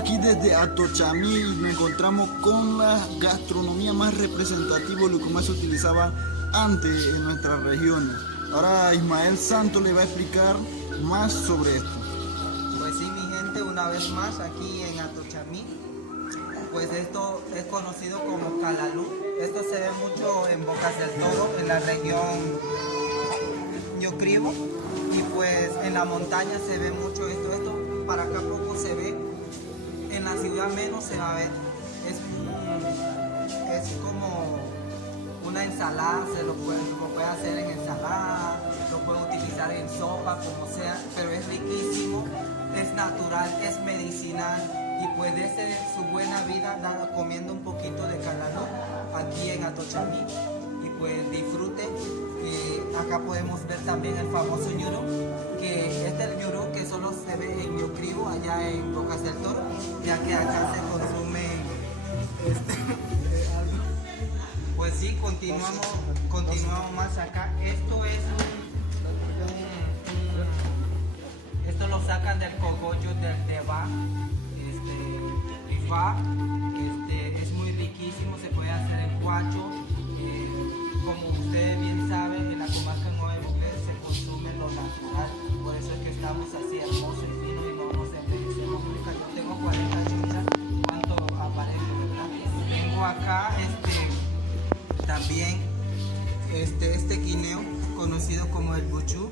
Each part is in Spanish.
Estamos aquí desde Atochaimí y nos encontramos con la gastronomía más representativa, lo que más se utilizaba antes en nuestras regiones. Ahora Ismael Santos le va a explicar más sobre esto. Pues sí, mi gente, una vez más aquí en Atochaimí, pues esto es conocido como calalú. Esto se ve mucho en Bocas del Toro, en la región Yocribo, y pues en la montaña se ve mucho esto para acá poco se ve, en la ciudad menos se va a ver. Es como una ensalada, lo puede hacer en ensalada, lo puede utilizar en sopa, como sea, pero es riquísimo, es natural, es medicinal, y pues desde su buena vida comiendo un poquito de calalú aquí en Atochaimí, y pues disfruten. Acá podemos ver también el famoso ñurú, que este es el ñurú que solo se ve en Yocribo, allá en Bocas del Toro, ya que acá se consume pues sí, continuamos más acá. Esto lo sacan del cogollo del deba, es muy riquísimo, se puede hacer en guacho. Como ustedes bien saben, en la comarca Nueva Mujer se consume lo natural, por eso es que estamos así hermosos y finos y no vamos a envejecer. Yo tengo 40 chuchas, cuánto aparezco, ¿verdad? Tengo acá también este guineo conocido como el buchú,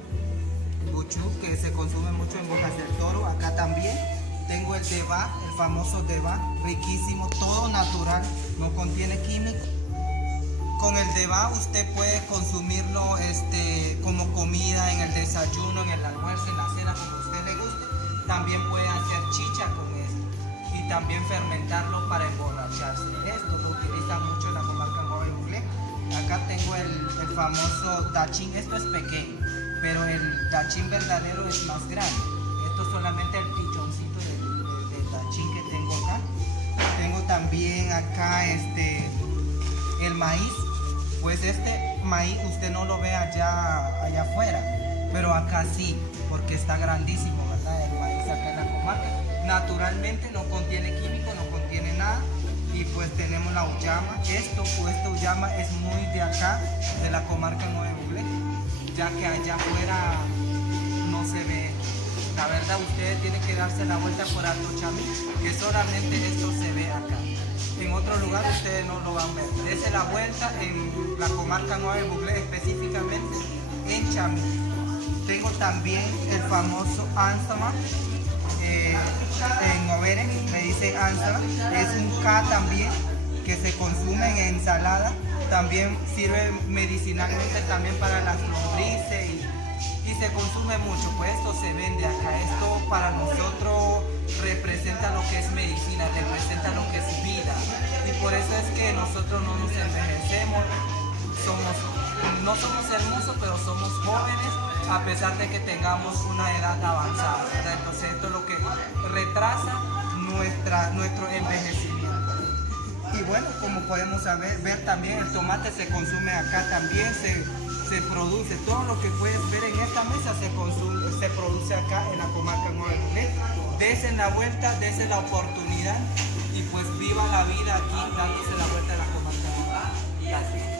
que se consume mucho en Bocas del Toro. Acá también tengo el deba, el famoso deba, riquísimo, todo natural, no contiene químicos. Con el deba usted puede consumirlo como comida en el desayuno, en el almuerzo, en la cena, como a usted le guste. También puede hacer chicha con esto y también fermentarlo para emborracharse. Esto lo utiliza mucho en la comarca Nueva Mujer. Acá tengo el famoso dachín. Esto es pequeño, pero el dachín verdadero es más grande. Esto es solamente el pichoncito del dachín que tengo acá. Tengo también acá el maíz. Pues este maíz usted no lo ve allá afuera, pero acá sí, porque está grandísimo, ¿verdad? El maíz acá en la comarca. Naturalmente no contiene químico, no contiene nada. Y pues tenemos la uyama. Esta uyama es muy de acá, de la comarca Nueva Mujer, ya que allá afuera no se ve. La verdad, ustedes tienen que darse la vuelta por Atochaimí, que solamente esto se ve acá. En otro lugar ustedes no lo van a ver. Dese la vuelta en la comarca Nueva Mujer, específicamente en Chamí. Tengo también el famoso ánsama, en Overe me dicen ánsama. Es un K también que se consume en ensalada. También sirve medicinalmente también para las lombrices y se consume mucho, pues esto se vende acá. Esto para nosotros representa lo que es medicina, representa lo que es vida, y por eso es que nosotros no nos envejecemos, no somos hermosos, pero somos jóvenes a pesar de que tengamos una edad avanzada, ¿verdad? Entonces esto es lo que retrasa nuestro envejecimiento. Y bueno, como podemos ver también, el tomate se consume acá también, se produce. Todo lo que puedes ver en esta mesa se produce acá en la comarca Nueva Mujer. Desen la vuelta, desen la oportunidad y pues viva la vida aquí dándose la vuelta en la comarca Nueva Mujer. Gracias.